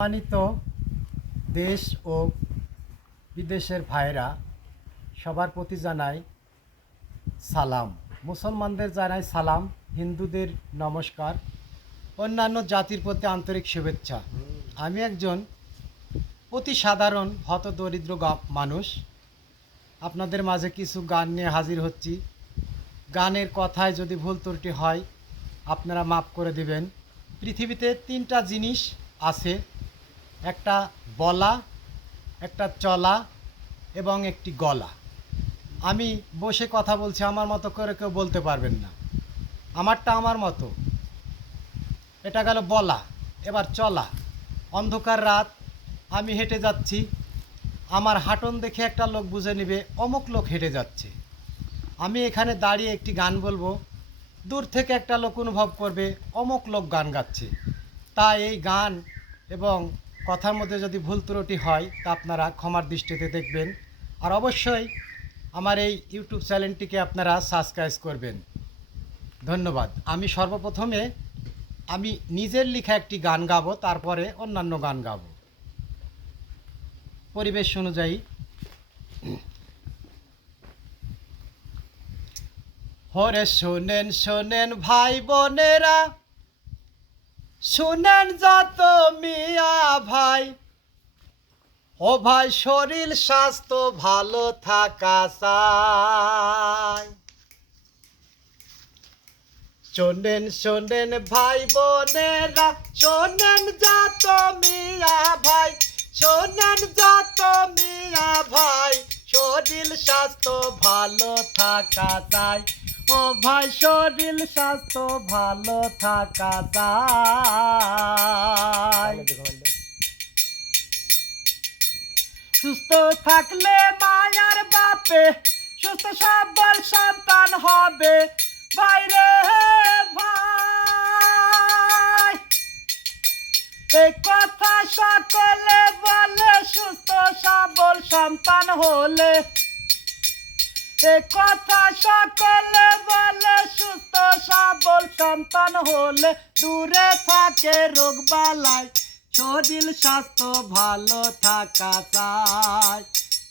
সম্মানিত দেশ ও বিদেশের ভাইরা, সবার প্রতি জানাই সালাম। মুসলমানদের জানাই সালাম, হিন্দুদের নমস্কার, অন্যান্য জাতির প্রতি আন্তরিক শুভেচ্ছা। আমি একজন অতি সাধারণ হতদরিদ্র মানুষ। আপনাদের মাঝে কিছু গান নিয়ে হাজির হচ্ছি। গানের কথায় যদি ভুল ত্রুটি হয় আপনারা মাফ করে দিবেন। পৃথিবীতে তিনটা জিনিস আছে, একটা বলা, একটা চলা এবং একটি গলা। আমি বসে কথা বলছি, আমার মতো করে কেউ বলতে পারবেন না। আমারটা আমার মতো। এটা গেল বলা। এবার চলা। অন্ধকার রাত, আমি হেঁটে যাচ্ছি, আমার হাঁটন দেখে একটা লোক বুঝে নেবে অমুক লোক হেঁটে যাচ্ছে। আমি এখানে দাঁড়িয়ে একটি গান বলবো, দূর থেকে একটা লোক অনুভব করবে অমুক লোক গান গাচ্ছে। তাই এই গান এবং কথার মধ্যে যদি ভুল ত্রুটি হয় তা আপনারা ক্ষমার দৃষ্টিতে দেখবেন। আর অবশ্যই আমার এই ইউটিউব চ্যানেলটিকে আপনারা সাবস্ক্রাইব করবেন। ধন্যবাদ। আমি সর্বপ্রথমে আমি নিজের লেখা একটি গান গাবো, তারপরে অন্যান্য গান গাবো পরিবেশ অনুযায়ী। হরে শোনেন শোনেন ভাই বোনেরা, শুনেন যত মিয়া ভাই, ও ভাই শরীর স্বাস্থ্য ভালো থাকা চাই। শোনেন শোনেন ভাই বোনেরা, শোনেন যত মিয়া ভাই, শোনেন যত মিয়া ভাই, শরীর স্বাস্থ্য ভালো থাকা চাই। ও ভাই শরীর স্বাস্থ্য ভালো থাকা চাই। সুস্থ থাকলে মায়ার বাপে সুস্থ সবল সন্তান হবে। বাইরে ভাই এই কথা সকলে বলে, সুস্থ সবল সন্তান হলে। এই কথা সকলে বলে, সুস্থ সবল সন্তান হলে দূরে থাকে রোগ বালাই, শরীর স্বাস্থ্য ভালো থাকা চাই।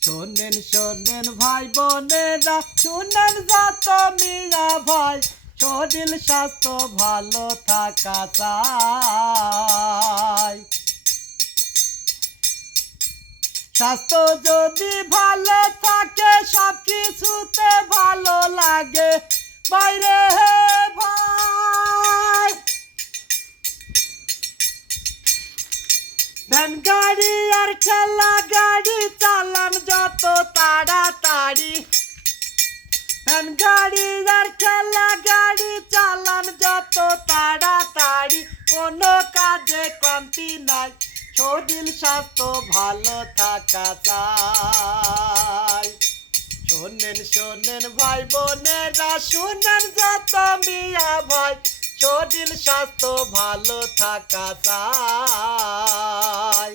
শোনেন শোনেন ভাই বোনেরা, শুনেন যত মিয়া ভাই, শরীর স্বাস্থ্য ভালো থাকা চাই। স্বাস্থ্য যদি ভালো থাকে সব কিছুতে ভালো লাগে। বাইরে ভাই ভ্যান গাড়ি আর ঠেলা গাড়ি চালান যত তাড়াতাড়ি। ভ্যান গাড়ি আর ঠেলা গাড়ি চালান যত তাড়াতাড়ি, কোনো কাজে ক্লান্তি নাই, শরীর স্বাস্থ্য ভালো থাকা চাই। শোনেন শোনেন ভাই বোনেরা, শুনেন যত মিয়া ভাই, শরীর স্বাস্থ্য ভালো থাকা চাই।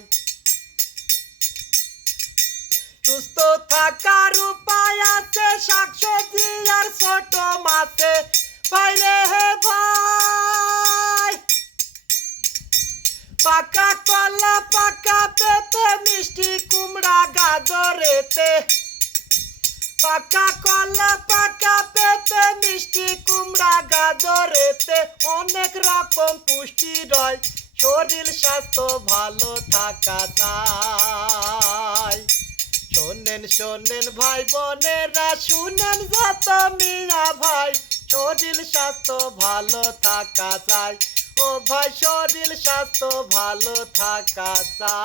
সুস্থ থাকার উপায় আছে, শাকসবজি আর ছোট মাছে। বাইরে ভাই পাকা কলা, পাকা পেঁপে, মিষ্টি কুমড়া গাজরেতে। পাকা কলা, পাকা পেঁপে, মিষ্টি কুমড়া গাজরেতে অনেক রকম পুষ্টি রয়, শরীর স্বাস্থ্য ভালো থাকা চাই। শোনেন শোনেন ভাই বোনেরা, শুনেন যত মিয়া ভাই, শরীর স্বাস্থ্য ভালো থাকা চাই। ও ভাই শরীর স্বাস্থ্য ভালো থাকা চাই।